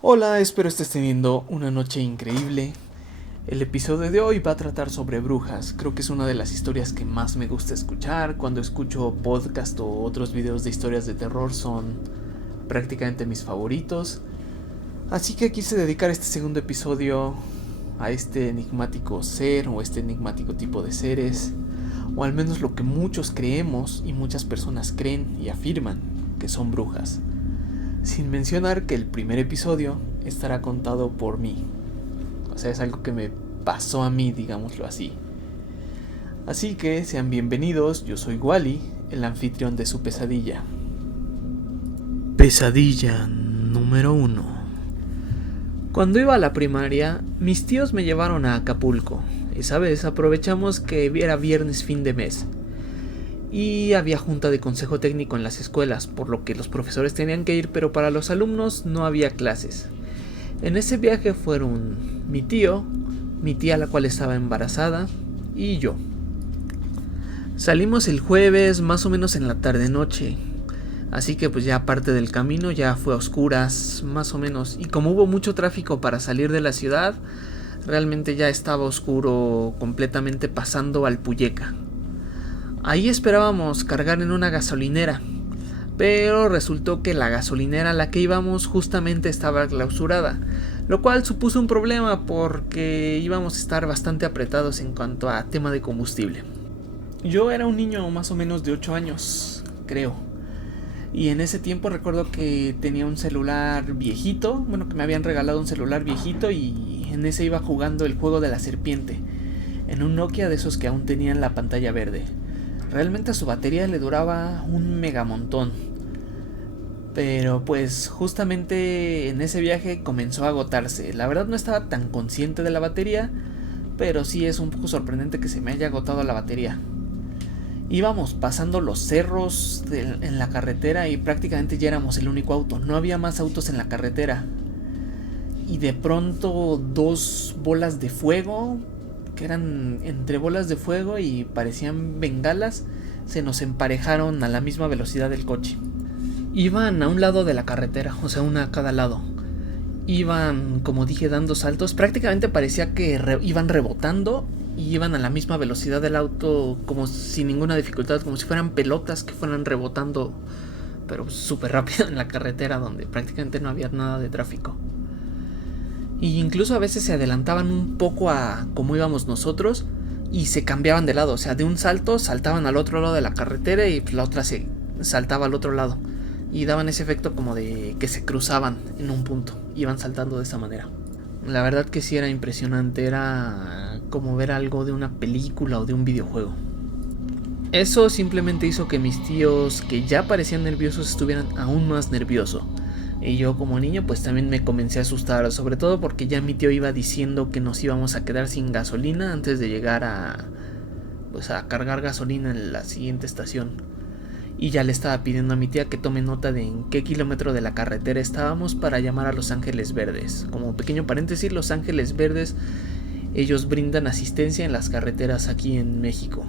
Hola, espero estés teniendo una noche increíble. El episodio de hoy va a tratar sobre brujas. Creo que es una de las historias que más me gusta escuchar. Cuando escucho podcast o otros videos de historias de terror son prácticamente mis favoritos. Así que quise dedicar este segundo episodio a este enigmático ser o este enigmático tipo de seres, o al menos lo que muchos creemos y muchas personas creen y afirman que son brujas. Sin mencionar que el primer episodio estará contado por mí. O sea, es algo que me pasó a mí, digámoslo así. Así que sean bienvenidos, yo soy Wally, el anfitrión de su pesadilla. Pesadilla número 1. Cuando iba a la primaria, mis tíos me llevaron a Acapulco. Esa vez aprovechamos que era viernes fin de mes y había junta de consejo técnico en las escuelas, por lo que los profesores tenían que ir, pero para los alumnos no había clases. En ese viaje fueron mi tío, mi tía la cual estaba embarazada y yo. Salimos el jueves más o menos en la tarde noche, así que pues ya parte del camino ya fue a oscuras más o menos, y como hubo mucho tráfico para salir de la ciudad, realmente ya estaba oscuro completamente pasando al Puyeca. Ahí esperábamos cargar en una gasolinera, pero resultó que la gasolinera a la que íbamos justamente estaba clausurada, lo cual supuso un problema porque íbamos a estar bastante apretados en cuanto a tema de combustible. Yo era un niño más o menos de 8 años, creo, y en ese tiempo recuerdo que tenía un celular viejito, bueno, que me habían regalado un celular viejito, y en ese iba jugando el juego de la serpiente, en un Nokia de esos que aún tenían la pantalla verde. Realmente a su batería le duraba un megamontón. Pero pues justamente en ese viaje comenzó a agotarse. La verdad no estaba tan consciente de la batería, pero sí es un poco sorprendente que se me haya agotado la batería. Íbamos pasando los cerros en la carretera y prácticamente ya éramos el único auto. No había más autos en la carretera. Y de pronto dos bolas de fuego, que eran entre bolas de fuego y parecían bengalas, se nos emparejaron a la misma velocidad del coche. Iban a un lado de la carretera, o sea, una a cada lado. Iban, como dije, dando saltos. Prácticamente parecía que iban rebotando y iban a la misma velocidad del auto, como sin ninguna dificultad, como si fueran pelotas que fueran rebotando, pero súper rápido en la carretera donde prácticamente no había nada de tráfico. Y incluso a veces se adelantaban un poco a como íbamos nosotros y se cambiaban de lado, o sea, de un salto saltaban al otro lado de la carretera y pues la otra se saltaba al otro lado, y daban ese efecto como de que se cruzaban en un punto, iban saltando de esa manera. La verdad que sí era impresionante, era como ver algo de una película o de un videojuego. Eso simplemente hizo que mis tíos, que ya parecían nerviosos, estuvieran aún más nerviosos. Y yo como niño pues también me comencé a asustar, sobre todo porque ya mi tío iba diciendo que nos íbamos a quedar sin gasolina antes de llegar a cargar gasolina en la siguiente estación. Y ya le estaba pidiendo a mi tía que tome nota de en qué kilómetro de la carretera estábamos para llamar a Los Ángeles Verdes. Como pequeño paréntesis, Los Ángeles Verdes, ellos brindan asistencia en las carreteras aquí en México.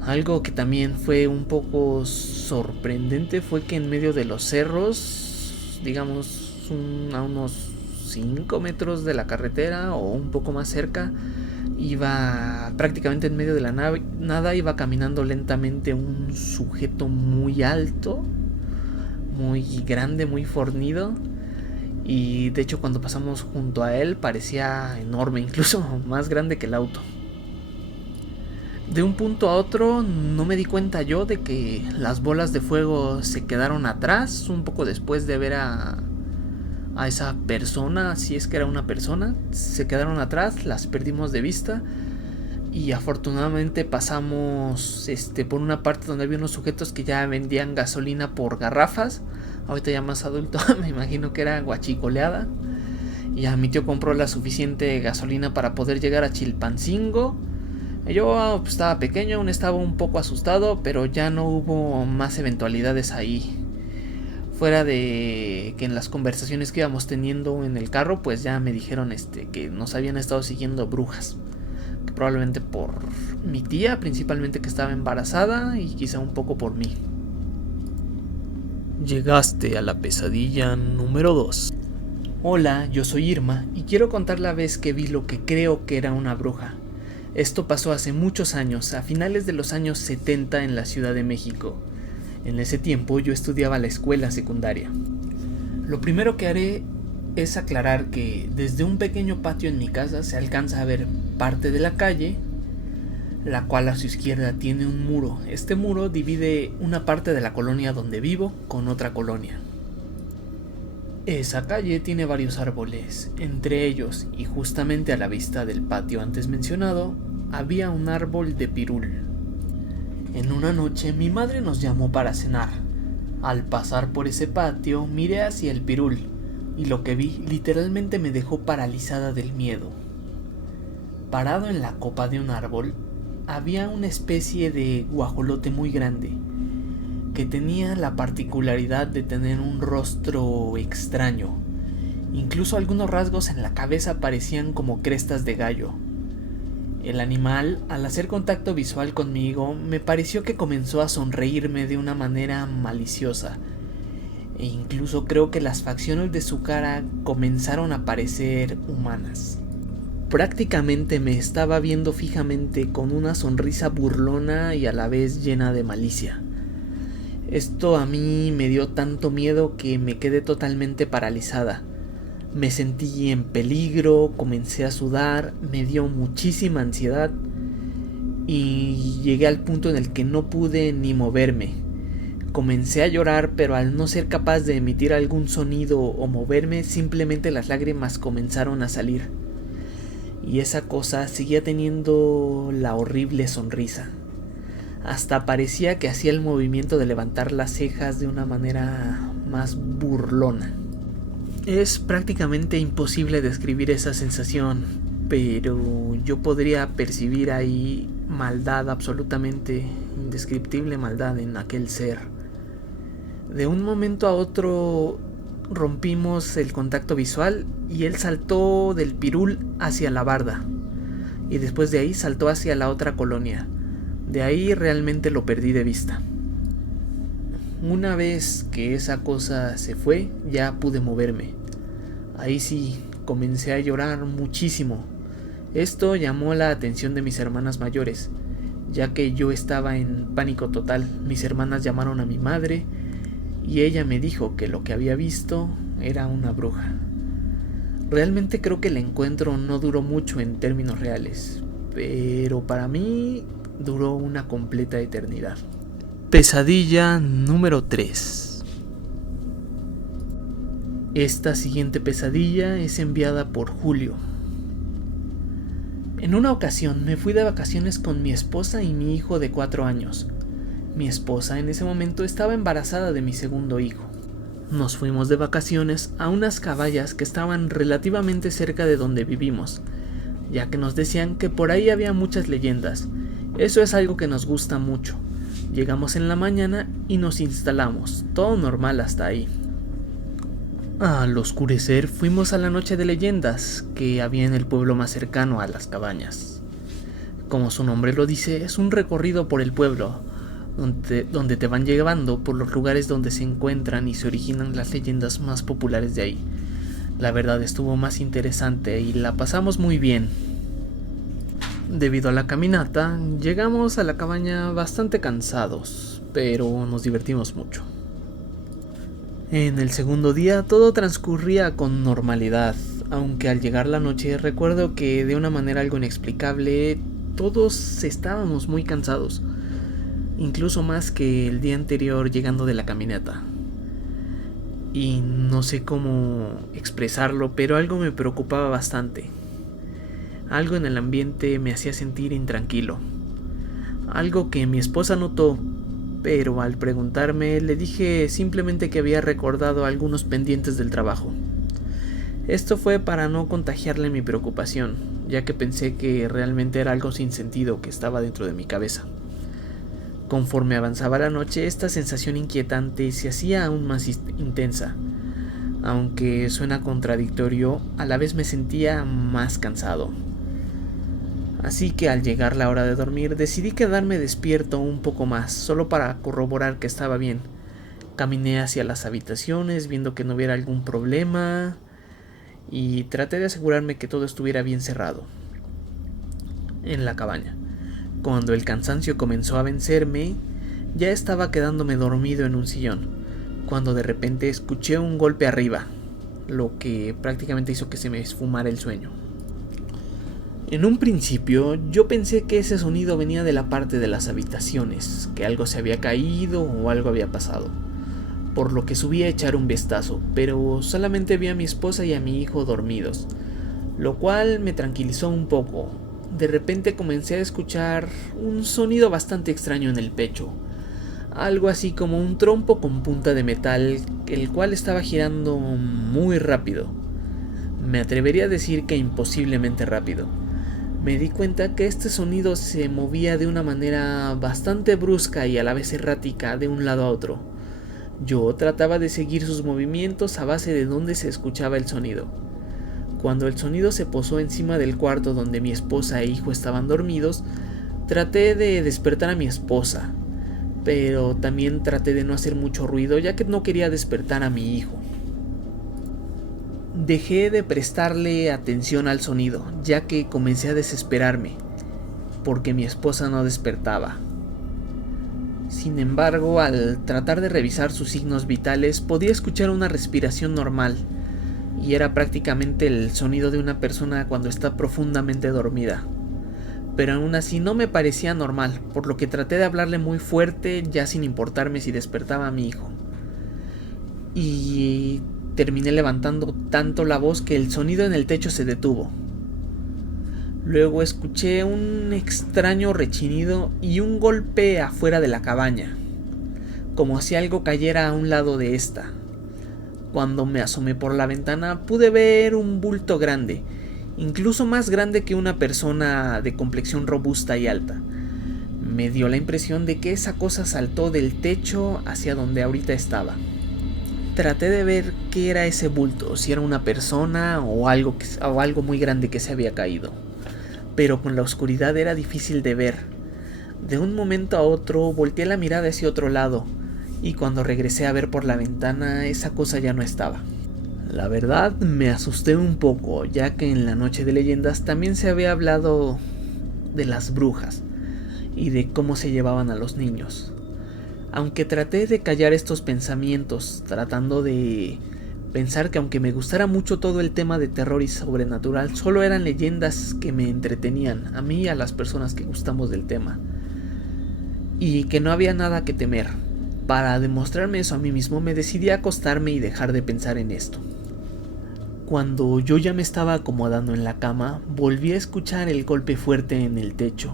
Algo que también fue un poco sorprendente fue que en medio de los cerros, digamos a unos 5 metros de la carretera o un poco más cerca, iba prácticamente en medio de la nada, iba caminando lentamente un sujeto muy alto, muy grande, muy fornido. Y de hecho cuando pasamos junto a él parecía enorme, incluso más grande que el auto. De un punto a otro no me di cuenta yo de que las bolas de fuego se quedaron atrás un poco después de ver a esa persona, si es que era una persona. Se quedaron atrás, las perdimos de vista y afortunadamente pasamos por una parte donde había unos sujetos que ya vendían gasolina por garrafas. Ahorita ya más adulto me imagino que era guachicoleada. Y ya mi tío compró la suficiente gasolina para poder llegar a Chilpancingo. Yo pues, estaba pequeño, aún estaba un poco asustado, pero ya no hubo más eventualidades ahí. Fuera de que en las conversaciones que íbamos teniendo en el carro, pues ya me dijeron que nos habían estado siguiendo brujas. Que probablemente por mi tía, principalmente, que estaba embarazada, y quizá un poco por mí. Llegaste a la pesadilla número 2. Hola, yo soy Irma y quiero contar la vez que vi lo que creo que era una bruja. Esto pasó hace muchos años, a finales de los años 70 en la Ciudad de México. En ese tiempo yo estudiaba la escuela secundaria. Lo primero que haré es aclarar que desde un pequeño patio en mi casa se alcanza a ver parte de la calle, la cual a su izquierda tiene un muro. Este muro divide una parte de la colonia donde vivo con otra colonia. Esa calle tiene varios árboles, entre ellos, y justamente a la vista del patio antes mencionado, había un árbol de pirul. En una noche mi madre nos llamó para cenar. Al pasar por ese patio miré hacia el pirul, y lo que vi literalmente me dejó paralizada del miedo. Parado en la copa de un árbol, había una especie de guajolote muy grande, que tenía la particularidad de tener un rostro extraño. Incluso algunos rasgos en la cabeza parecían como crestas de gallo. El animal, al hacer contacto visual conmigo, me pareció que comenzó a sonreírme de una manera maliciosa, e incluso creo que las facciones de su cara comenzaron a parecer humanas. Prácticamente me estaba viendo fijamente con una sonrisa burlona y a la vez llena de malicia. Esto a mí me dio tanto miedo que me quedé totalmente paralizada. Me sentí en peligro, comencé a sudar, me dio muchísima ansiedad y llegué al punto en el que no pude ni moverme. Comencé a llorar, pero al no ser capaz de emitir algún sonido o moverme, simplemente las lágrimas comenzaron a salir. Y esa cosa seguía teniendo la horrible sonrisa. Hasta parecía que hacía el movimiento de levantar las cejas de una manera más burlona. Es prácticamente imposible describir esa sensación, pero yo podría percibir ahí maldad, absolutamente indescriptible maldad en aquel ser. De un momento a otro rompimos el contacto visual y él saltó del pirul hacia la barda, y después de ahí saltó hacia la otra colonia. De ahí realmente lo perdí de vista. Una vez que esa cosa se fue, ya pude moverme. Ahí sí, comencé a llorar muchísimo. Esto llamó la atención de mis hermanas mayores, ya que yo estaba en pánico total. Mis hermanas llamaron a mi madre y ella me dijo que lo que había visto era una bruja. Realmente creo que el encuentro no duró mucho en términos reales, pero para mí duró una completa eternidad. Pesadilla número 3. Esta siguiente pesadilla es enviada por Julio. En una ocasión me fui de vacaciones con mi esposa y mi hijo de 4 años. Mi esposa en ese momento estaba embarazada de mi segundo hijo. Nos fuimos de vacaciones a unas cabañas que estaban relativamente cerca de donde vivimos, ya que nos decían que por ahí había muchas leyendas. Eso es algo que nos gusta mucho. Llegamos en la mañana y nos instalamos, todo normal hasta ahí. Al oscurecer fuimos a la noche de leyendas que había en el pueblo más cercano a las cabañas. Como su nombre lo dice, es un recorrido por el pueblo, donde te van llevando por los lugares donde se encuentran y se originan las leyendas más populares de ahí. La verdad estuvo más interesante y la pasamos muy bien. Debido a la caminata, llegamos a la cabaña bastante cansados, pero nos divertimos mucho. En el segundo día todo transcurría con normalidad, aunque al llegar la noche recuerdo que de una manera algo inexplicable todos estábamos muy cansados, incluso más que el día anterior llegando de la caminata. Y no sé cómo expresarlo, pero algo me preocupaba bastante. Algo en el ambiente me hacía sentir intranquilo. Algo que mi esposa notó, pero al preguntarme le dije simplemente que había recordado algunos pendientes del trabajo. Esto fue para no contagiarle mi preocupación, ya que pensé que realmente era algo sin sentido que estaba dentro de mi cabeza. Conforme avanzaba la noche, esta sensación inquietante se hacía aún más intensa. Aunque suena contradictorio, a la vez me sentía más cansado. Así que al llegar la hora de dormir decidí quedarme despierto un poco más, solo para corroborar que estaba bien. Caminé hacia las habitaciones viendo que no hubiera algún problema y traté de asegurarme que todo estuviera bien cerrado en la cabaña. Cuando el cansancio comenzó a vencerme, ya estaba quedándome dormido en un sillón, cuando de repente escuché un golpe arriba, lo que prácticamente hizo que se me esfumara el sueño. En un principio yo pensé que ese sonido venía de la parte de las habitaciones, que algo se había caído o algo había pasado, por lo que subí a echar un vistazo, pero solamente vi a mi esposa y a mi hijo dormidos, lo cual me tranquilizó un poco. De repente comencé a escuchar un sonido bastante extraño en el pecho, algo así como un trompo con punta de metal, el cual estaba girando muy rápido. Me atrevería a decir que imposiblemente rápido. Me di cuenta que este sonido se movía de una manera bastante brusca y a la vez errática de un lado a otro. Yo trataba de seguir sus movimientos a base de dónde se escuchaba el sonido. Cuando el sonido se posó encima del cuarto donde mi esposa e hijo estaban dormidos, traté de despertar a mi esposa, pero también traté de no hacer mucho ruido ya que no quería despertar a mi hijo. Dejé de prestarle atención al sonido, ya que comencé a desesperarme, porque mi esposa no despertaba. Sin embargo, al tratar de revisar sus signos vitales, podía escuchar una respiración normal, y era prácticamente el sonido de una persona cuando está profundamente dormida. Pero aún así no me parecía normal, por lo que traté de hablarle muy fuerte, ya sin importarme si despertaba a mi hijo. Y terminé levantando tanto la voz que el sonido en el techo se detuvo. Luego escuché un extraño rechinido y un golpe afuera de la cabaña, como si algo cayera a un lado de esta. Cuando me asomé por la ventana pude ver un bulto grande, incluso más grande que una persona de complexión robusta y alta. Me dio la impresión de que esa cosa saltó del techo hacia donde ahorita estaba. Traté de ver qué era ese bulto, si era una persona o algo muy grande que se había caído, pero con la oscuridad era difícil de ver. De un momento a otro volteé la mirada hacia otro lado, y cuando regresé a ver por la ventana, esa cosa ya no estaba. La verdad me asusté un poco, ya que en la noche de leyendas también se había hablado de las brujas y de cómo se llevaban a los niños. Aunque traté de callar estos pensamientos, tratando de pensar que aunque me gustara mucho todo el tema de terror y sobrenatural, solo eran leyendas que me entretenían, a mí y a las personas que gustamos del tema, y que no había nada que temer. Para demostrarme eso a mí mismo, me decidí a acostarme y dejar de pensar en esto. Cuando yo ya me estaba acomodando en la cama, volví a escuchar el golpe fuerte en el techo.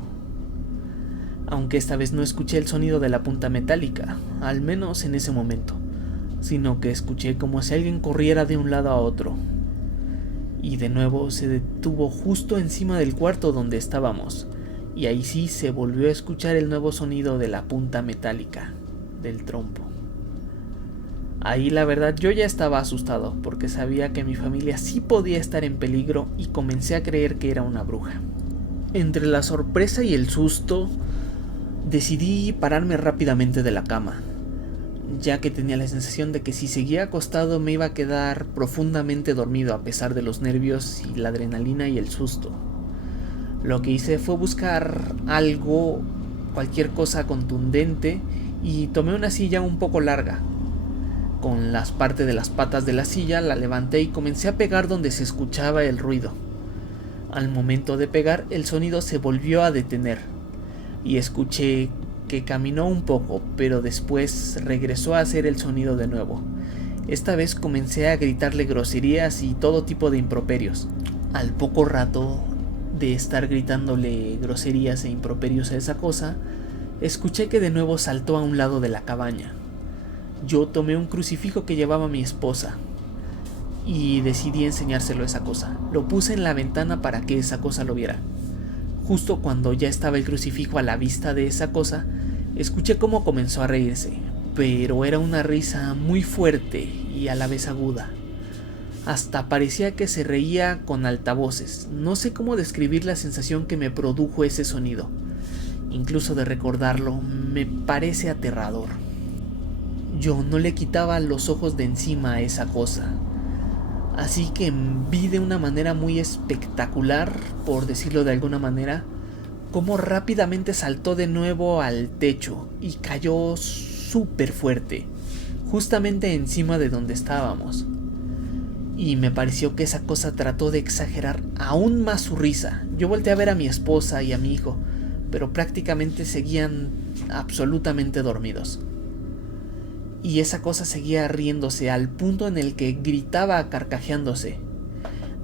Aunque esta vez no escuché el sonido de la punta metálica, al menos en ese momento, sino que escuché como si alguien corriera de un lado a otro. Y de nuevo se detuvo justo encima del cuarto donde estábamos, y ahí sí se volvió a escuchar el nuevo sonido de la punta metálica, del trompo. Ahí la verdad yo ya estaba asustado, porque sabía que mi familia sí podía estar en peligro y comencé a creer que era una bruja. Entre la sorpresa y el susto, decidí pararme rápidamente de la cama, ya que tenía la sensación de que si seguía acostado me iba a quedar profundamente dormido a pesar de los nervios y la adrenalina y el susto. Lo que hice fue buscar algo, cualquier cosa contundente, y tomé una silla un poco larga. Con las partes de las patas de la silla la levanté y comencé a pegar donde se escuchaba el ruido. Al momento de pegar, el sonido se volvió a detener, y escuché que caminó un poco, pero después regresó a hacer el sonido de nuevo. Esta vez comencé a gritarle groserías y todo tipo de improperios. Al poco rato de estar gritándole groserías e improperios a esa cosa, escuché que de nuevo saltó a un lado de la cabaña. Yo tomé un crucifijo que llevaba mi esposa y decidí enseñárselo a esa cosa. Lo puse en la ventana para que esa cosa lo viera. Justo cuando ya estaba el crucifijo a la vista de esa cosa, escuché cómo comenzó a reírse, pero era una risa muy fuerte y a la vez aguda. Hasta parecía que se reía con altavoces. No sé cómo describir la sensación que me produjo ese sonido. Incluso de recordarlo, me parece aterrador. Yo no le quitaba los ojos de encima a esa cosa. Así que vi de una manera muy espectacular, por decirlo de alguna manera, cómo rápidamente saltó de nuevo al techo y cayó súper fuerte, justamente encima de donde estábamos. Y me pareció que esa cosa trató de exagerar aún más su risa. Yo volteé a ver a mi esposa y a mi hijo, pero prácticamente seguían absolutamente dormidos. Y esa cosa seguía riéndose al punto en el que gritaba carcajeándose.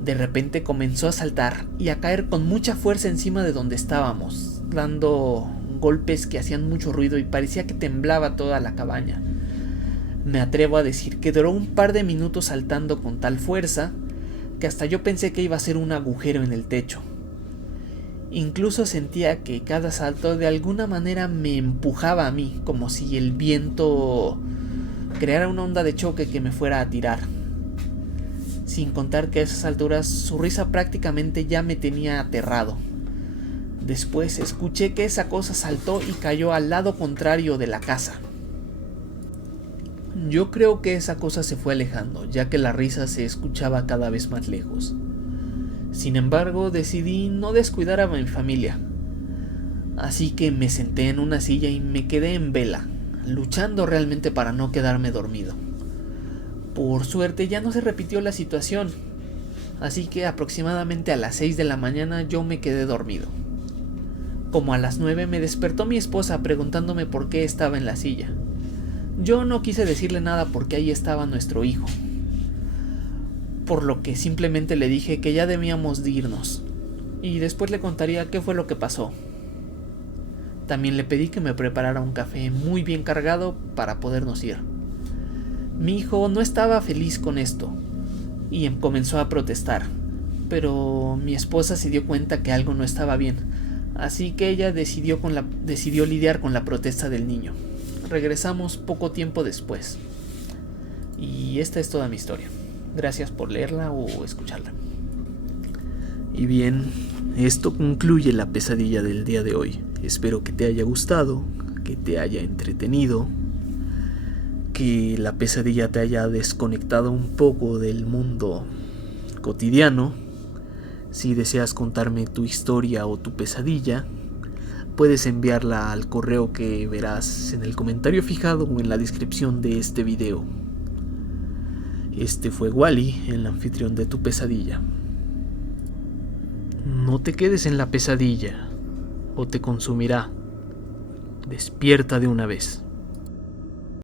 De repente comenzó a saltar y a caer con mucha fuerza encima de donde estábamos, dando golpes que hacían mucho ruido y parecía que temblaba toda la cabaña. Me atrevo a decir que duró un par de minutos saltando con tal fuerza que hasta yo pensé que iba a ser un agujero en el techo. Incluso sentía que cada salto de alguna manera me empujaba a mí, como si el viento creara una onda de choque que me fuera a tirar. Sin contar que a esas alturas su risa prácticamente ya me tenía aterrado. Después escuché que esa cosa saltó y cayó al lado contrario de la casa. Yo creo que esa cosa se fue alejando, ya que la risa se escuchaba cada vez más lejos. Sin embargo, decidí no descuidar a mi familia. Así que me senté en una silla y me quedé en vela, luchando realmente para no quedarme dormido. Por suerte ya no se repitió la situación, así que aproximadamente a las 6 de la mañana yo me quedé dormido. Como a las 9 me despertó mi esposa preguntándome por qué estaba en la silla. Yo no quise decirle nada porque ahí estaba nuestro hijo, por lo que simplemente le dije que ya debíamos de irnos, y después le contaría qué fue lo que pasó. También le pedí que me preparara un café muy bien cargado para podernos ir. Mi hijo no estaba feliz con esto, y comenzó a protestar, pero mi esposa se dio cuenta que algo no estaba bien, así que ella decidió lidiar con la protesta del niño. Regresamos poco tiempo después. Y esta es toda mi historia. Gracias por leerla o escucharla. Y bien, esto concluye la pesadilla del día de hoy. Espero que te haya gustado, que te haya entretenido, que la pesadilla te haya desconectado un poco del mundo cotidiano. Si deseas contarme tu historia o tu pesadilla, puedes enviarla al correo que verás en el comentario fijado o en la descripción de este video. Este fue Wally, el anfitrión de tu pesadilla. No te quedes en la pesadilla o te consumirá. Despierta de una vez.